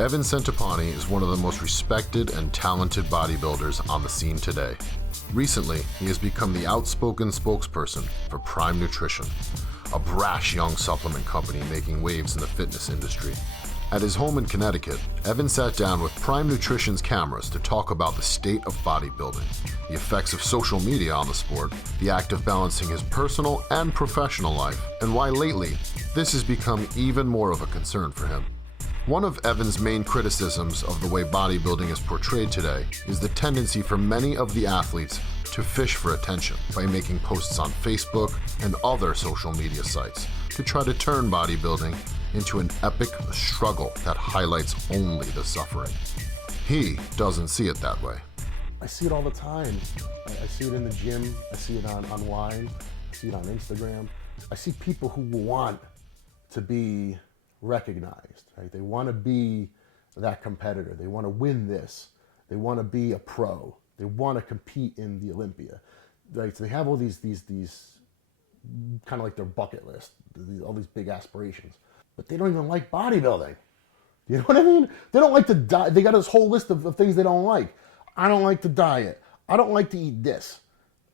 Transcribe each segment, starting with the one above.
Evan Centopani is one of the most respected and talented bodybuilders on the scene today. Recently, he has become the outspoken spokesperson for Prime Nutrition, a brash young supplement company making waves in the fitness industry. At his home in Connecticut, Evan sat down with Prime Nutrition's cameras to talk about the state of bodybuilding, the effects of social media on the sport, the act of balancing his personal and professional life, and why lately this has become even more of a concern for him. One of Evan's main criticisms of the way bodybuilding is portrayed today is the tendency for many of the athletes to fish for attention by making posts on Facebook and other social media sites to try to turn bodybuilding into an epic struggle that highlights only the suffering. He doesn't see it that way. I see it all the time. I see it in the gym, I see it online, I see it on Instagram. I see people who want to be recognized, right? They want to be that competitor. They want to win this. They want to be a pro. They want to compete in the Olympia, right? So they have all these kind of like their bucket list, all these big aspirations. But they don't even like bodybuilding. You know what I mean? They don't like to diet. They got this whole list of things they don't like. I don't like to diet. I don't like to eat this.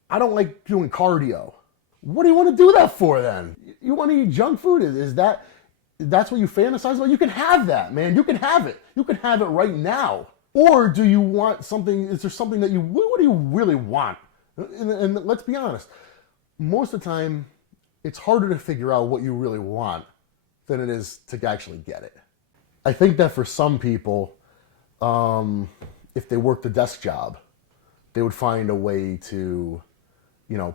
I don't like doing cardio. What do you want to do that for then? You want to eat junk food? That's what you fantasize about? You can have that, man. You can have it. You can have it right now. Or do you want something? Is there something that what do you really want? And let's be honest. Most of the time, it's harder to figure out what you really want than it is to actually get it. I think that for some people, if they worked a desk job, they would find a way to,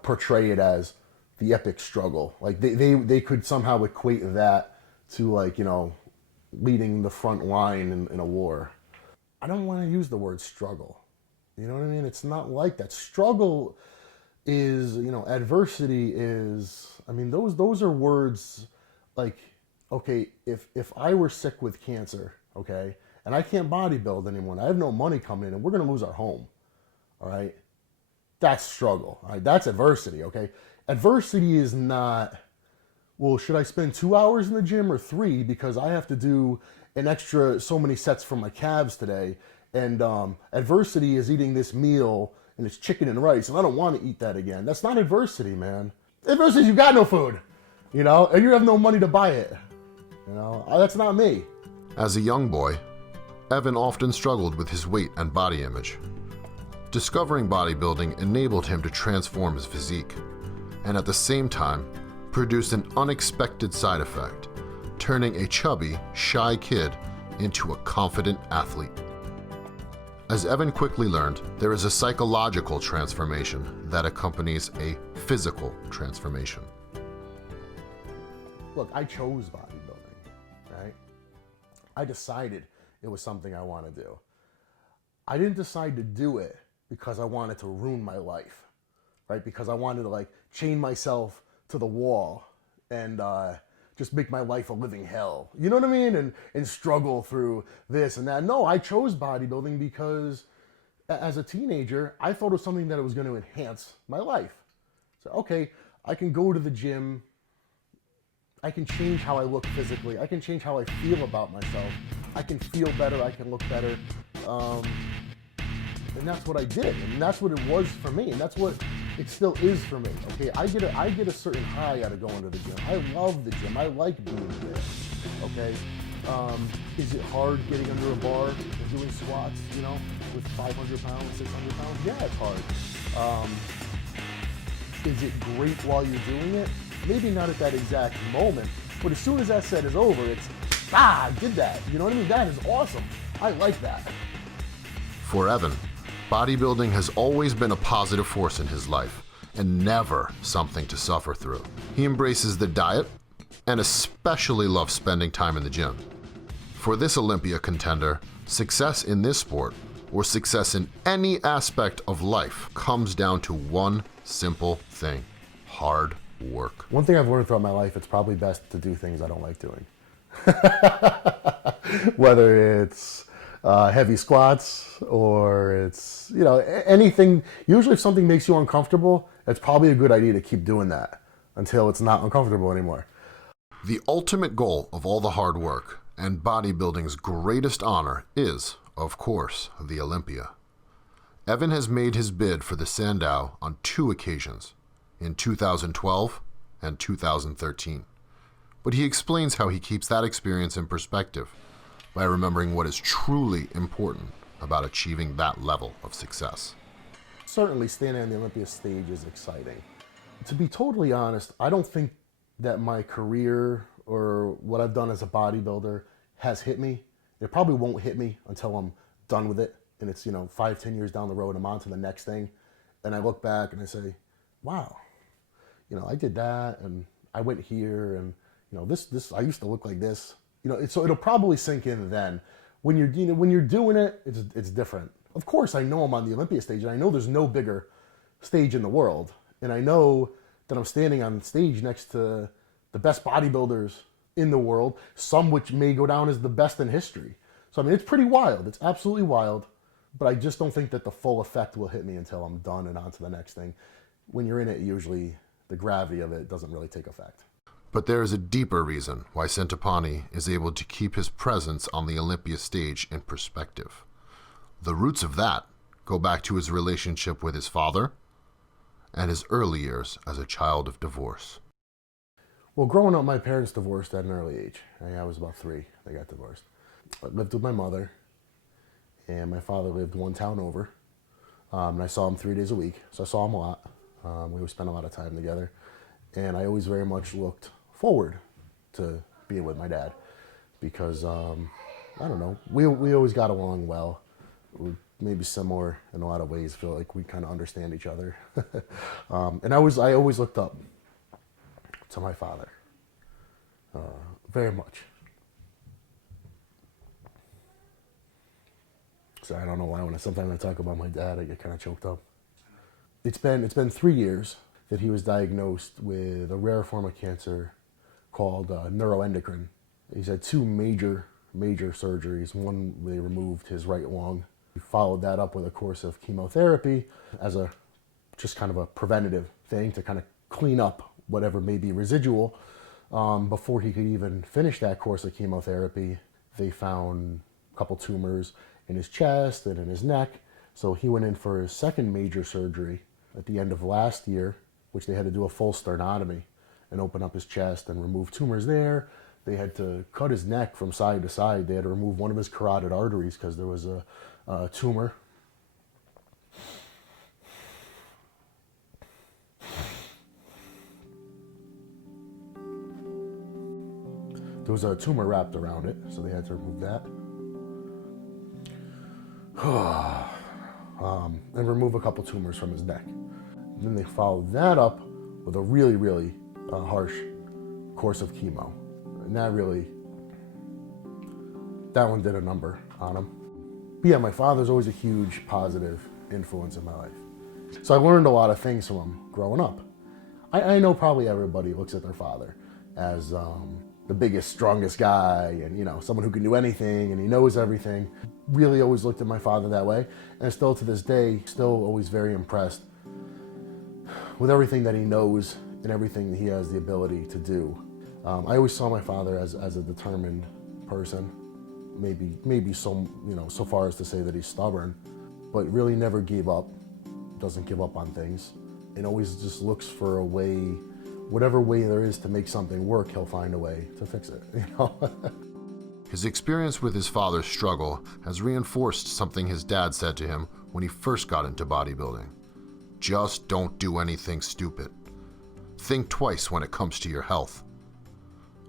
portray it as the epic struggle. Like they could somehow equate that to leading the front line in a war. I don't want to use the word struggle. You know what I mean? It's not like that. Struggle is, adversity is, those are words like, okay, if I were sick with cancer, okay, and I can't bodybuild anymore, and I have no money coming in, and we're going to lose our home, all right? That's struggle, all right? That's adversity, okay? Adversity is not, well, should I spend 2 hours in the gym or 3 because I have to do an extra so many sets for my calves today, and adversity is eating this meal, and it's chicken and rice, and I don't want to eat that again. That's not adversity, man. Adversity is you got no food, and you have no money to buy it. That's not me. As a young boy, Evan often struggled with his weight and body image. Discovering bodybuilding enabled him to transform his physique, and at the same time, produced an unexpected side effect, turning a chubby, shy kid into a confident athlete. As Evan quickly learned, there is a psychological transformation that accompanies a physical transformation. Look, I chose bodybuilding, right? I decided it was something I want to do. I didn't decide to do it because I wanted to ruin my life, right? Because I wanted to chain myself to the wall and just make my life a living hell. You know what I mean? And struggle through this and that. No, I chose bodybuilding because as a teenager, I thought it was something that it was going to enhance my life. So, okay, I can go to the gym. I can change how I look physically. I can change how I feel about myself. I can feel better. I can look better. And that's what I did. And that's what it was for me. And that's what it still is for me. Okay, I get a certain high out of going to the gym. I love the gym. I like being there. Okay, is it hard getting under a bar and doing squats? With 500 pounds, 600 pounds? Yeah, it's hard. Is it great while you're doing it? Maybe not at that exact moment, but as soon as that set is over, it's, I did that. You know what I mean? That is awesome. I like that. For Evan, bodybuilding has always been a positive force in his life and never something to suffer through. He embraces the diet and especially loves spending time in the gym. For this Olympia contender, success in this sport or success in any aspect of life comes down to one simple thing: hard work. One thing I've learned throughout my life, it's probably best to do things I don't like doing. Whether it's heavy squats or it's, anything. Usually if something makes you uncomfortable, it's probably a good idea to keep doing that until it's not uncomfortable anymore. The ultimate goal of all the hard work And bodybuilding's greatest honor is, of course, the Olympia. Evan has made his bid for the Sandow on 2 occasions, in 2012 and 2013. But he explains how he keeps that experience in perspective by remembering what is truly important about achieving that level of success. Certainly standing on the Olympia stage is exciting. To be totally honest, I don't think that my career or what I've done as a bodybuilder has hit me. It probably won't hit me until I'm done with it. And it's, 5-10 years down the road, I'm on to the next thing. And I look back and I say, wow, I did that and I went here and, this, I used to look like this. So it'll probably sink in then. When you're doing it, it's different. Of course, I know I'm on the Olympia stage, and I know there's no bigger stage in the world. And I know that I'm standing on stage next to the best bodybuilders in the world, some which may go down as the best in history. So, it's pretty wild. It's absolutely wild. But I just don't think that the full effect will hit me until I'm done and on to the next thing. When you're in it, usually the gravity of it doesn't really take effect. But there is a deeper reason why Centopani is able to keep his presence on the Olympia stage in perspective. The roots of that go back to his relationship with his father and his early years as a child of divorce. Well, growing up, my parents divorced at an early age. I was about 3. They got divorced. I lived with my mother, and my father lived one town over. And I saw him 3 days a week, so I saw him a lot. We always spent a lot of time together. And I always very much looked forward to being with my dad because, I don't know, we always got along well. We're maybe similar in a lot of ways, feel like we kind of understand each other. And I always looked up to my father, very much. So I don't know why sometimes I talk about my dad, I get kind of choked up. It's been 3 years that he was diagnosed with a rare form of cancer called neuroendocrine. He's had 2 major surgeries. One, they removed his right lung. He followed that up with a course of chemotherapy as just kind of a preventative thing to kind of clean up whatever may be residual. Before he could even finish that course of chemotherapy, they found a couple tumors in his chest and in his neck. So he went in for his 2nd major surgery at the end of last year, which they had to do a full sternotomy and open up his chest and remove tumors there. They had to cut his neck from side to side. They had to remove one of his carotid arteries because there was a tumor. There was a tumor wrapped around it, so they had to remove that. And remove a couple tumors from his neck. And then they followed that up with a really, really harsh course of chemo. And that one did a number on him. But yeah, my father's always a huge positive influence in my life. So I learned a lot of things from him growing up. I know probably everybody looks at their father as the biggest, strongest guy and, someone who can do anything and he knows everything. Really always looked at my father that way. And still to this day, still always very impressed with everything that he knows and everything that he has the ability to do. I always saw my father as a determined person. Maybe so far as to say that he's stubborn, but really never gave up, doesn't give up on things, and always just looks for a way, whatever way there is to make something work, he'll find a way to fix it, His experience with his father's struggle has reinforced something his dad said to him when he first got into bodybuilding. Just don't do anything stupid. Think twice when it comes to your health.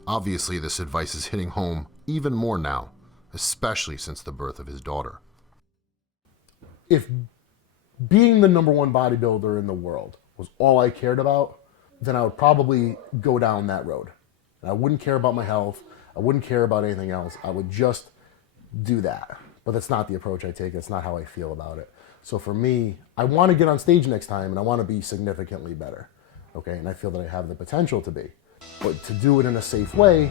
Obviously, this advice is hitting home even more now, especially since the birth of his daughter. If being the #1 bodybuilder in the world was all I cared about, then I would probably go down that road. And I wouldn't care about my health. I wouldn't care about anything else. I would just do that. But that's not the approach I take. That's not how I feel about it. So for me, I want to get on stage next time and I want to be significantly better. Okay, and I feel that I have the potential to be. But to do it in a safe way,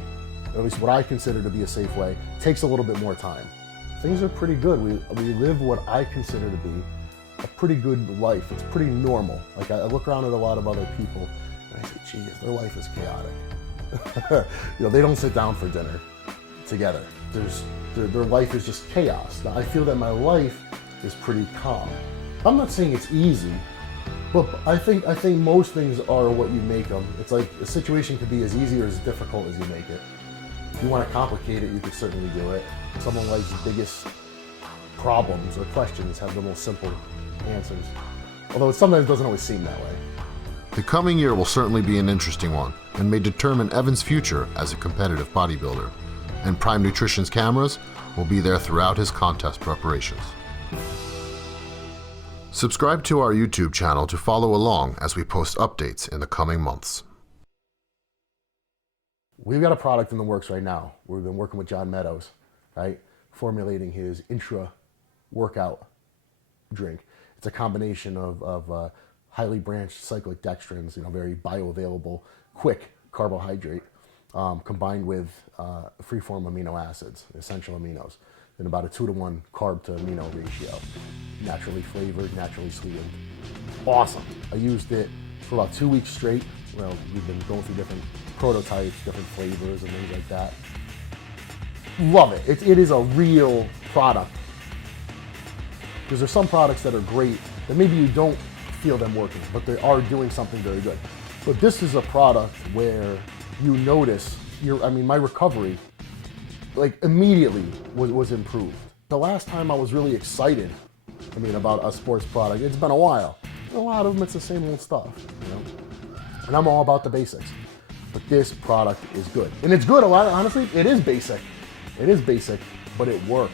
or at least what I consider to be a safe way, takes a little bit more time. Things are pretty good. We live what I consider to be a pretty good life. It's pretty normal. Like I look around at a lot of other people and I say, geez, their life is chaotic. They don't sit down for dinner together. Their life is just chaos. Now, I feel that my life is pretty calm. I'm not saying it's easy, but I think most things are what you make them. It's like a situation could be as easy or as difficult as you make it. If you want to complicate it, you could certainly do it. Someone life's biggest problems or questions have the most simple answers. Although it sometimes doesn't always seem that way. The coming year will certainly be an interesting one and may determine Evan's future as a competitive bodybuilder. And Prime Nutrition's cameras will be there throughout his contest preparations. Subscribe to our YouTube channel to follow along as we post updates in the coming months. We've got a product in the works right now. We've been working with John Meadows, right? Formulating his intra-workout drink. It's a combination of highly branched cyclic dextrins, very bioavailable, quick carbohydrate, combined with free-form amino acids, essential aminos, in about a 2-to-1 carb to amino ratio. Naturally flavored, naturally sweetened. Awesome. I used it for about 2 weeks straight. Well, we've been going through different prototypes, different flavors and things like that. Love it. It is a real product. Because there's some products that are great that maybe you don't feel them working, but they are doing something very good. But this is a product where you notice my recovery, like, immediately was improved. The last time I was really excited, about a sports product, it's been a while. A lot of them, it's the same old stuff, And I'm all about the basics. But this product is good. And it's good, honestly, it is basic. It is basic, but it works.